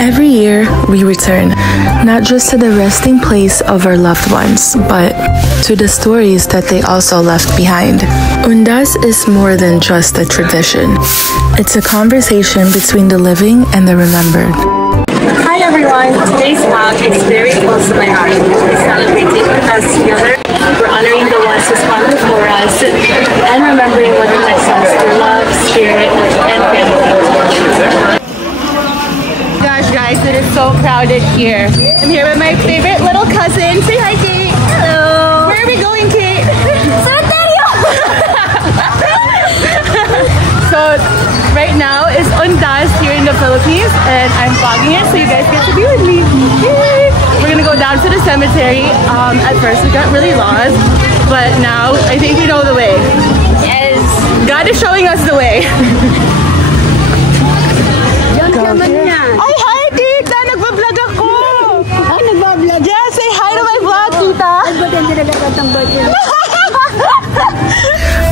Every year, we return, not just to the resting place of our loved ones, but to the stories that they also left behind. Undas is more than just a tradition. It's a conversation between the living and the remembered. Hi everyone, today's vlog is very close to my heart. We're celebrating us together. We're honoring the ones who's gone before us and remembering what it makes us to love, spirit, and family. Gosh guys, it is so crowded here. I'm here with my favorite little cousin. Say hi, Kate. Hello. Where are we going, Kate? Cemetery! So right now is Undas here in the Philippines and I'm vlogging it so you guys get to be with me. Yay! We're gonna go down to the cemetery. At first we got really lost, but now I think we know the way. Yes! God is showing us the way. Ay, hi tita! Nagbablog ako! Ay, nagbablog? Yeah, say hi to my vlog, tita!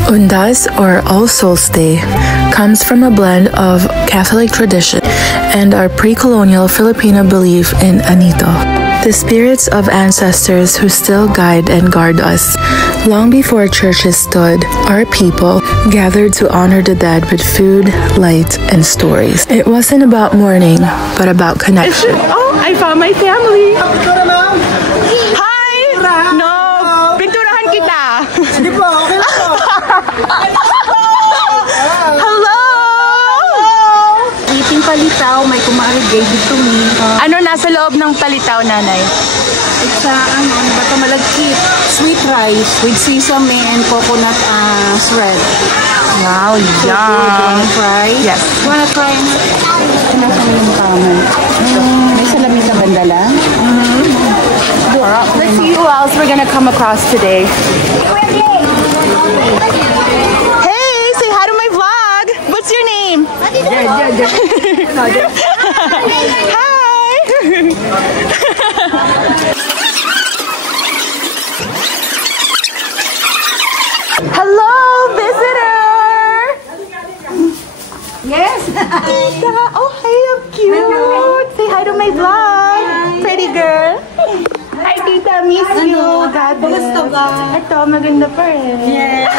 Undas, or All Souls Day, comes from a blend of Catholic tradition and our pre-colonial Filipino belief in Anito, the spirits of ancestors who still guide and guard us. Long before churches stood, our people gathered to honor the dead with food, light, and stories. It wasn't about mourning, but about connection. Oh, I found my family! Hi! No! Pinturahan kita! Hindi po, okay po. Hello! Eating palitaw, may kumarigay dito ni. Ano nasa loob ng palitaw, nanay? It's bata malagkit. Sweet rice with sesame and coconut shred. Wow, You wanna try? Yes. You wanna try? Nasa yung kaman. May salamin sa bandala? Let's see who else we're gonna come across today. Hey, say hi to my vlog. What's your name? Hi. Hello, visitor. Yes! Oh, hi, how cute. Say hi to my vlog. Pretty girl. Hi, tita. Miss you. God bless. Ito, maganda pa rin. Yes!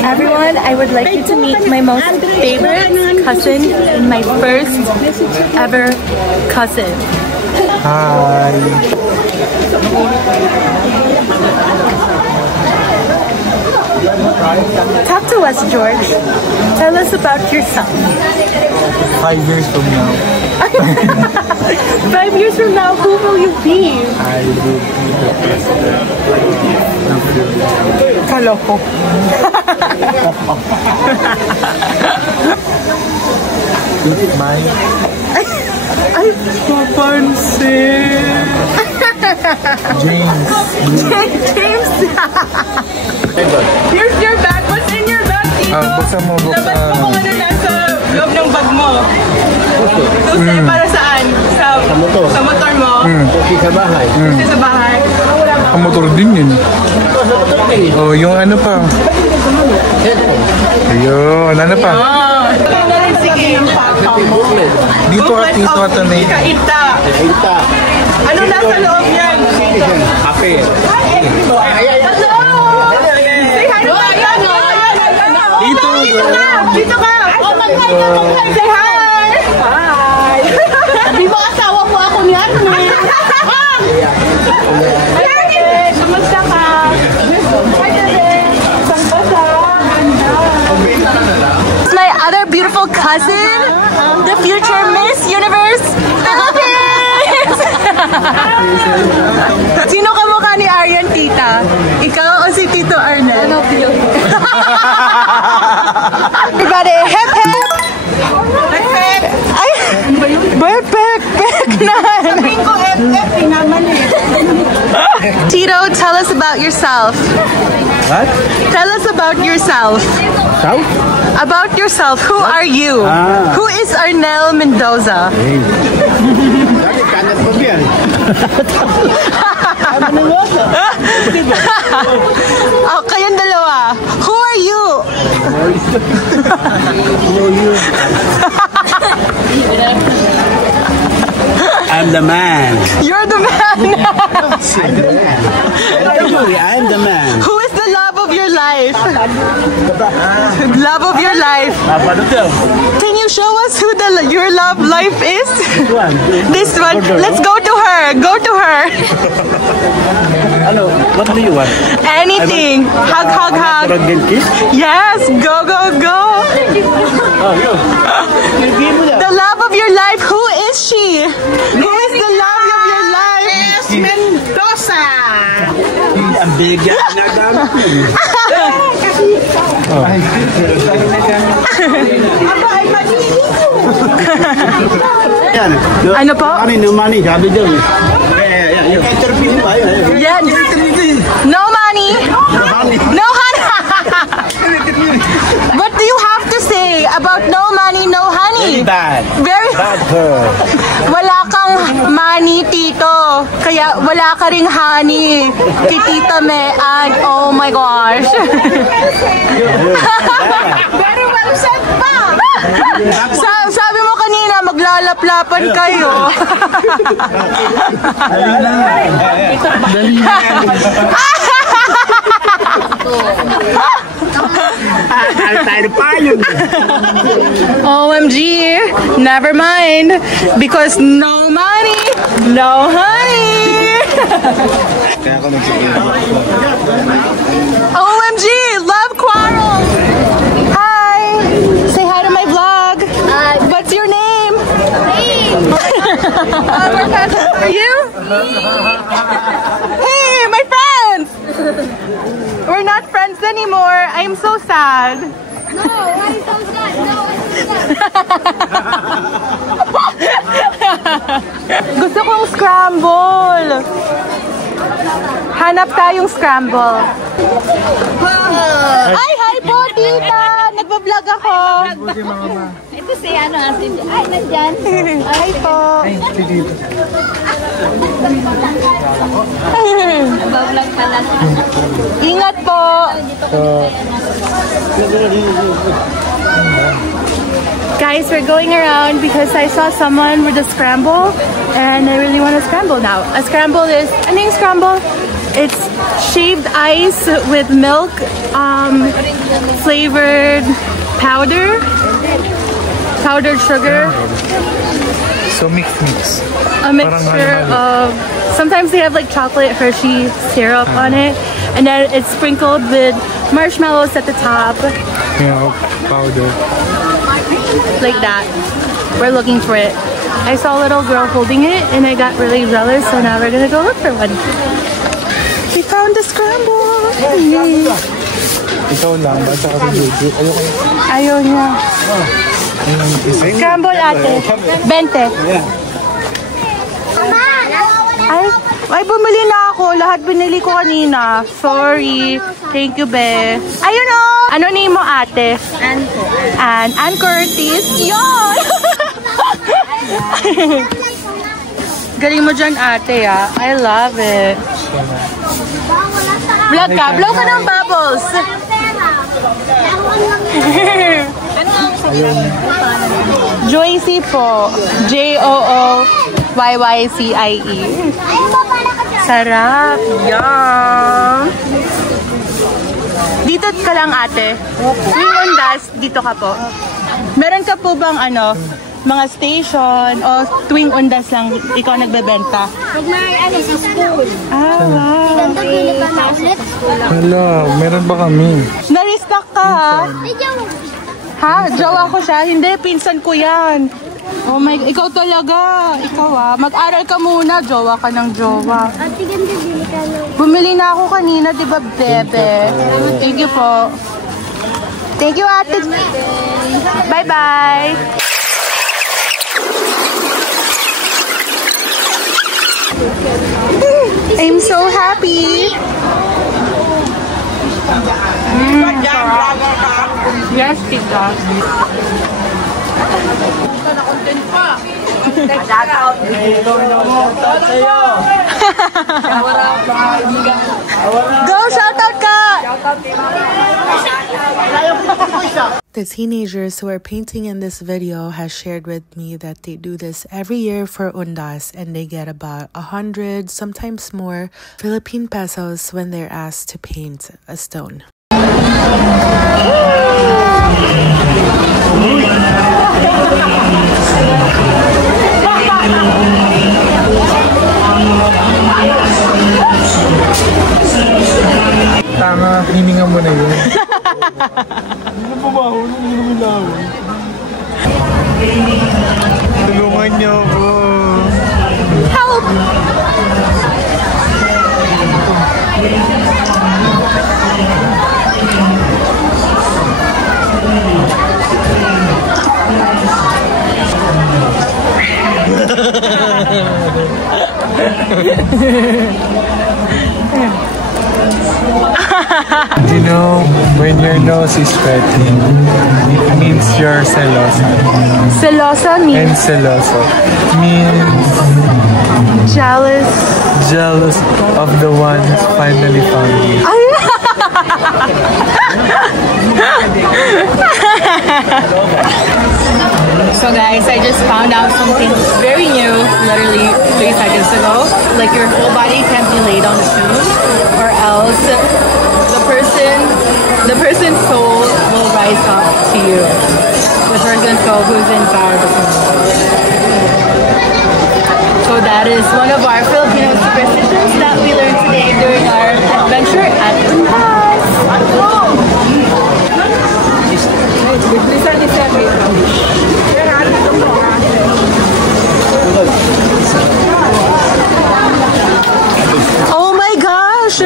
Everyone, I would like you to meet my most favorite cousin and my first ever cousin. Hi. Talk to us, George. Tell us about yourself. 5 years from now, 5 years from now, who will you be? I will be the president of Philippines. Kaloko. It's mine. Ay, papansin. James. James. Here's your bag. What's in your bag, Tito? Buksan mo, buksan. Labas mo kung ano nasa loob ng bag mo. Tuesday, para saan? Sa motor. Sa motor mo? Sa bahay. Kasi sa bahay. Ang motor din yun. Oh, yung ano pa. Ayun, ano pa? Sige, yung papa mo. Dito at dito at ano eh. Kaita. Ita. Ano nasa loob yan? Kape. Hello! Say hi to Maya. Dito. Dito ka. Say hi. Hi. Di ba asawa po ako niyan? Hi, kamusta ka? My other beautiful cousin, the future Miss Universe Philippines! Sino kamukha ni Aryan, tita? Ikaw o si Tito Arnel? Everybody, hip hip! Hip hip! Ay! Pek na! Sabihin ko, FF, naman eh. Tito, tell us about yourself. What? Tell us about yourself. South? About yourself. Who are you? Who is Arnel Mendoza? Dati kanan ko yan. Oh, kayong dalawa. Who are you? I'm the man. You're the man. I'm the man. Who is the love of your life? Love of your life. Can you show us who your love life is? This one. Let's go to her. Go to her. Hello, what do you want? Anything. Hug, hug, hug. Yes. Go, go, go. The love of your life. Who is she? Who is the love of your life? Mendoza! Ang bigyan na Ano po? No money, sabi doon. Yeah. No money. No honey. What do you have to say about no money, no honey? Very bad. Very Bad her. Wala kang money, tito. Kaya wala ka ring honey. Kay Tita Mean. Oh my gosh. Very well said pa! Sabi mo kanina, maglalaplapan kayo. OMG, never mind. Because no money, no honey. OMG, love quarrel. Hi. Say hi to my vlog. What's your name? You? Hey, my friends. We're not friends anymore. I'm so sad. No, why so sad? No, Gusto kong scramble. Hanap tayong scramble. Ay, hi po, tita. Nagbablog ako. ito si ano, ay, nandyan. Hi po. Nagbablog pala. Ingat po. Guys, we're going around because I saw someone with a scramble and I really want to scramble now. A scramble is, ano yung scramble? It's shaved ice with milk, flavored powdered sugar. So mix. A mixture of, sometimes they have like chocolate Hershey syrup on it, and then it's sprinkled with marshmallows at the top. Yeah, powder. Like that. We're looking for it. I saw a little girl holding it and I got really jealous, so now we're gonna go look for one. We found the scramble! Ikaw lang, basta ka sa YouTube. Ayaw niya. Scramble ate. 20. Ay, bumili na ako. Lahat binili ko kanina. Sorry. Thank you, be. Ayun o! Ano name mo, ate? Ann Curtis. Yun! Galing mo dyan, ate, ah. I love it. Vlog ka. Blow ka ng bubbles. Joyce po. Joyycie. Sarap. Yum. Dito ka lang, ate. Tuwing undas, dito ka po. Meron ka po bang ano, mga station o tuwing undas lang ikaw nagbebenta? Pag may ano sa school. Ah, wow. Ganda bili pa na ulit. Hala, meron ba kami? Na-restock ka, ha? Ha? Jowa ko siya? Hindi, pinsan ko yan. Oh my, ikaw talaga. Ikaw mag-aral ka muna. Jowa ka ng jowa. Ate, ganda bili ka na. Bumili na ako kanina, di ba, bebe? Thank you po. Thank you, ate. Bye-bye. I'm so happy. Yes, tita. Go, shoutout ka! The teenagers who are painting in this video has shared with me that they do this every year for Undas and they get about 100, sometimes more, Philippine pesos when they're asked to paint a stone. Tama, hininga mo na yun. Hindi na bumaho, hindi na bumaho. Tulungan niyo ako. Help! You know, when your nose is sweating, it means you're celosa. Celosa And means celoso means jealous. jealous of the one who finally found you. So guys, I just found out something very new, literally 3 seconds ago. Like your whole body can't be laid on the tomb, or else the person's soul will rise up to you. The person's soul who's inside the tomb. So that is one of our Filipino superstitions that we learned today during our adventure at Undas. Oh my gosh!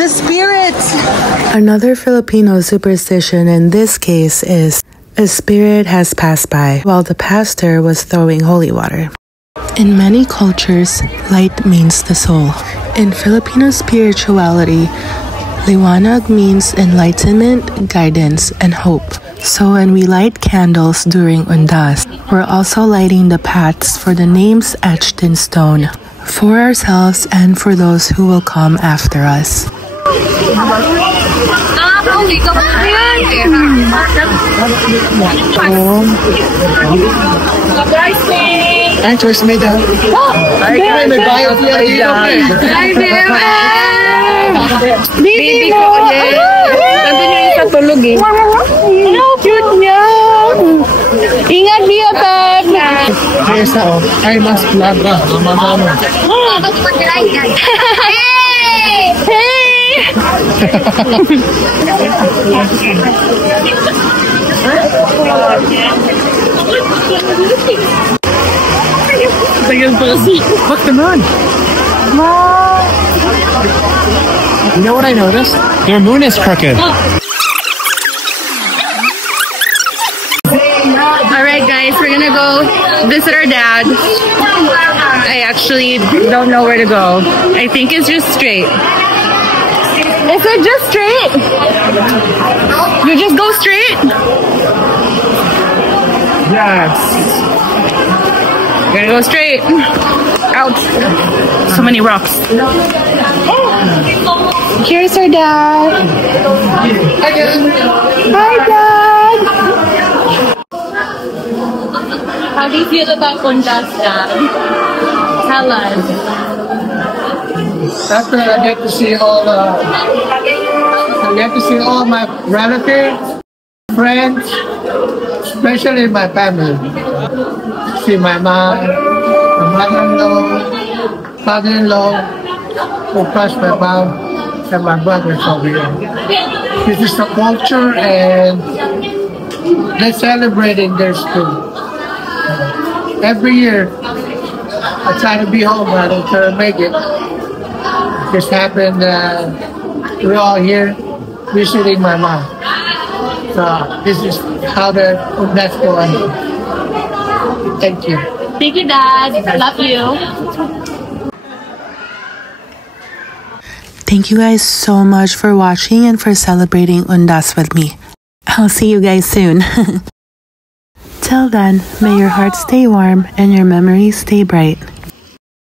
The spirit! Another Filipino superstition in this case is a spirit has passed by while the pastor was throwing holy water. In many cultures, light means the soul. In Filipino spirituality, liwanag means enlightenment, guidance, and hope. So when we light candles during Undas, we're also lighting the paths for the names etched in stone, for ourselves and for those who will come after us. Actress may daw. Ay, may bayad niya dito. Baby ko ulit. Nandun yung isa tulog eh. How cute niya! Ingat niya, Pep! Ay, isa o. Ay, mas vlog ba? Mamano. Hey! Look naman. You know what I noticed? Your moon is crooked. Alright guys, we're gonna go visit our dad. I actually don't know where to go. I think it's just straight. Is it just straight? You just go straight? Yes. Gotta go straight. Ouch. So many rocks. Here's our dad. Hi, Dad. How do you feel about Undas, Dad? Tell us. After I get to see all my relatives, friends, especially my family. See my mom, my mother-in-law, father-in-law, of course my mom and my brothers over here. This is the culture and they're celebrating theirs too. Every year, I try to be home, but I try to make it. Just happened, we're all here visiting my mom. So this is how that's going. Thank you. Thank you, Dad. Love you. Thank you guys so much for watching and for celebrating Undas with me. I'll see you guys soon. Till then, may your heart stay warm and your memories stay bright.